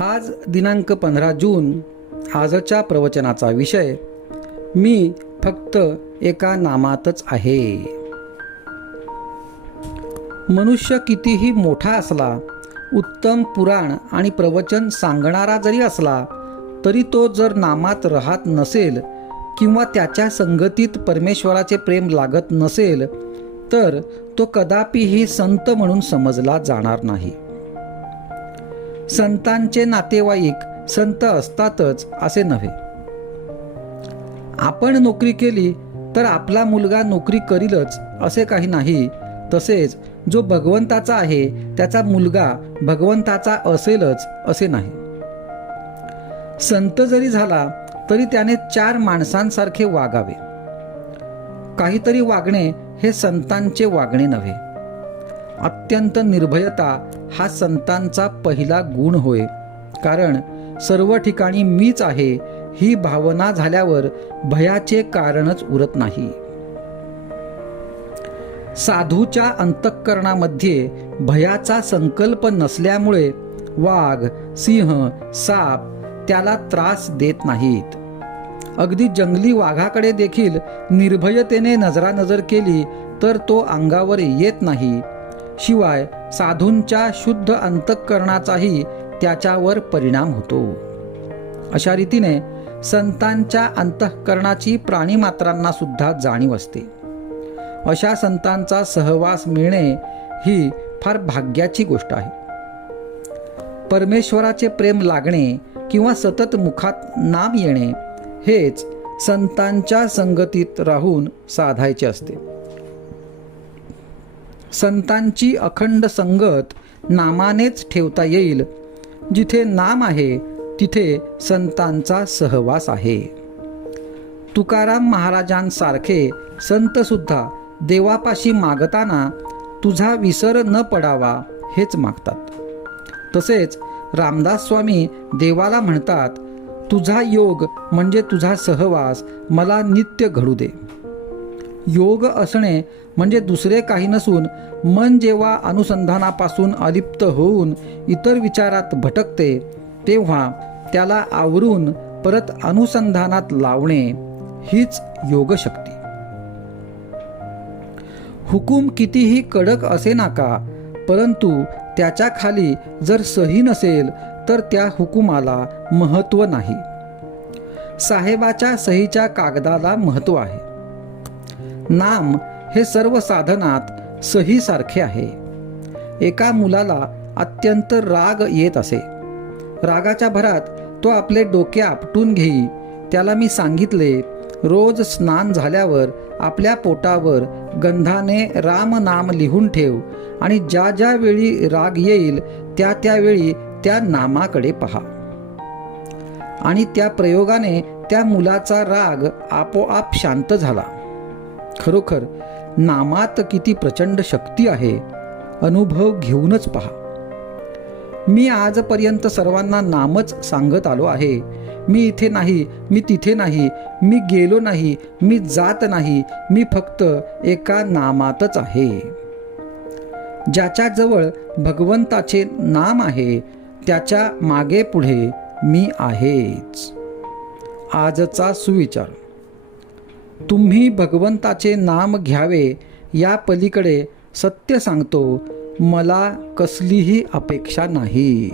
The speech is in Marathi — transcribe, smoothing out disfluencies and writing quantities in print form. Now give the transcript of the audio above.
आज दिनांक 15 जून आजच्या प्रवचनाचा विषय मी फक्त एका नामातच आहे. मनुष्य कितीही मोठा असला, उत्तम पुराण आणि प्रवचन सांगणारा जरी असला, तरी तो जर नामात राहत नसेल किंवा त्याच्या संगतीत परमेश्वराचे प्रेम लागत नसेल, तर तो कदापिही संत म्हणून समजला जाणार नाही. संतांचे नातेवाईक संत असतातच असे नव्हे. आपण नोकरी केली तर आपला मुलगा नोकरी करीलच असे काही नाही. तसेच जो भगवंताचा आहे त्याचा मुलगा भगवंताचा असेलच असे नाही. संत जरी झाला तरी त्याने 4 माणसांसारखे वागावे. काहीतरी वागणे हे संतांचे वागणे नव्हे. अत्यंत निर्भयता हा संतांचा पहिला गुण होय. कारण सर्व ठिकाणी मीच आहे ही भावना झाल्यावर भयाचे कारणच उरत नाही. साधूच्या अंतःकरणामध्ये भयाचा संकल्प नसल्यामुळे वाघ, सिंह, साप त्याला त्रास देत नाहीत. अगदी जंगली वाघाकडे देखील निर्भयतेने नजरानजर केली तर तो अंगावर येत नाही. शिवाय साधूंच्या शुद्ध अंतःकरणाचाही त्याच्यावर परिणाम होतो. अशा रीतीने संतांच्या अंतःकरणाची प्राणीमात्रांना सुद्धा जाणीव असते. अशा संतांचा सहवास मिळणे ही फार भाग्याची गोष्ट आहे. परमेश्वराचे प्रेम लागणे किंवा सतत मुखात नाम येणे हेच संतांच्या संगतीत राहून साधायचे असते. संतांची अखंड संगत नामानेच ठेवता येईल. जिथे नाम आहे तिथे संतांचा सहवास आहे. तुकाराम महाराजांसारखे संत सुद्धा देवापाशी मागताना तुझा विसर न पडावा हेच मागतात. तसेच रामदास स्वामी देवाला म्हणतात, तुझा योग म्हणजे तुझा सहवास मला नित्य घडू दे. योग असणे म्हणजे दुसरे काही नसून मन जेव्हा अनुसंधानापासून अलिप्त होऊन इतर विचारात भटकते तेव्हा त्याला आवरून परत अनुसंधानात लावणे हीच योगशक्ती. हुकूम कितीही कडक असे नाका, परंतु त्याच्या खाली जर सही नसेल तर त्या हुकुमाला महत्त्व नाही. साहेबाच्या सहीच्या कागदाला महत्त्व आहे. नाम हे सर्व साधनात सहीसारखे आहे. एका मुलाला अत्यंत राग येत असे. रागाच्या भरात तो आपले डोके आपटून घेई. त्याला मी सांगितले, रोज स्नान झाल्यावर आपल्या पोटावर गंधाने राम नाम लिहून ठेव आणि ज्या ज्या वेळी राग येईल त्या त्यावेळी त्या नामाकडे पहा. आणि त्या प्रयोगाने त्या मुलाचा राग आपोआप शांत झाला. खरोखर नामात किती प्रचंड शक्ती आहे, अनुभव घेऊनच पहा. मी आजपर्यंत सर्वांना नामच सांगत आलो आहे. मी इथे नाही, मी तिथे नाही, मी गेलो नाही, मी जात नाही, मी फक्त एका नामातच आहे. ज्याच्याजवळ भगवंताचे नाम आहे त्याच्या मागे पुढे मी आहेच. आजचा सुविचार, तुम्ही भगवंताचे नाम घ्यावे या पलीकडे सत्य सांगतो, मला कसलीही अपेक्षा नाही.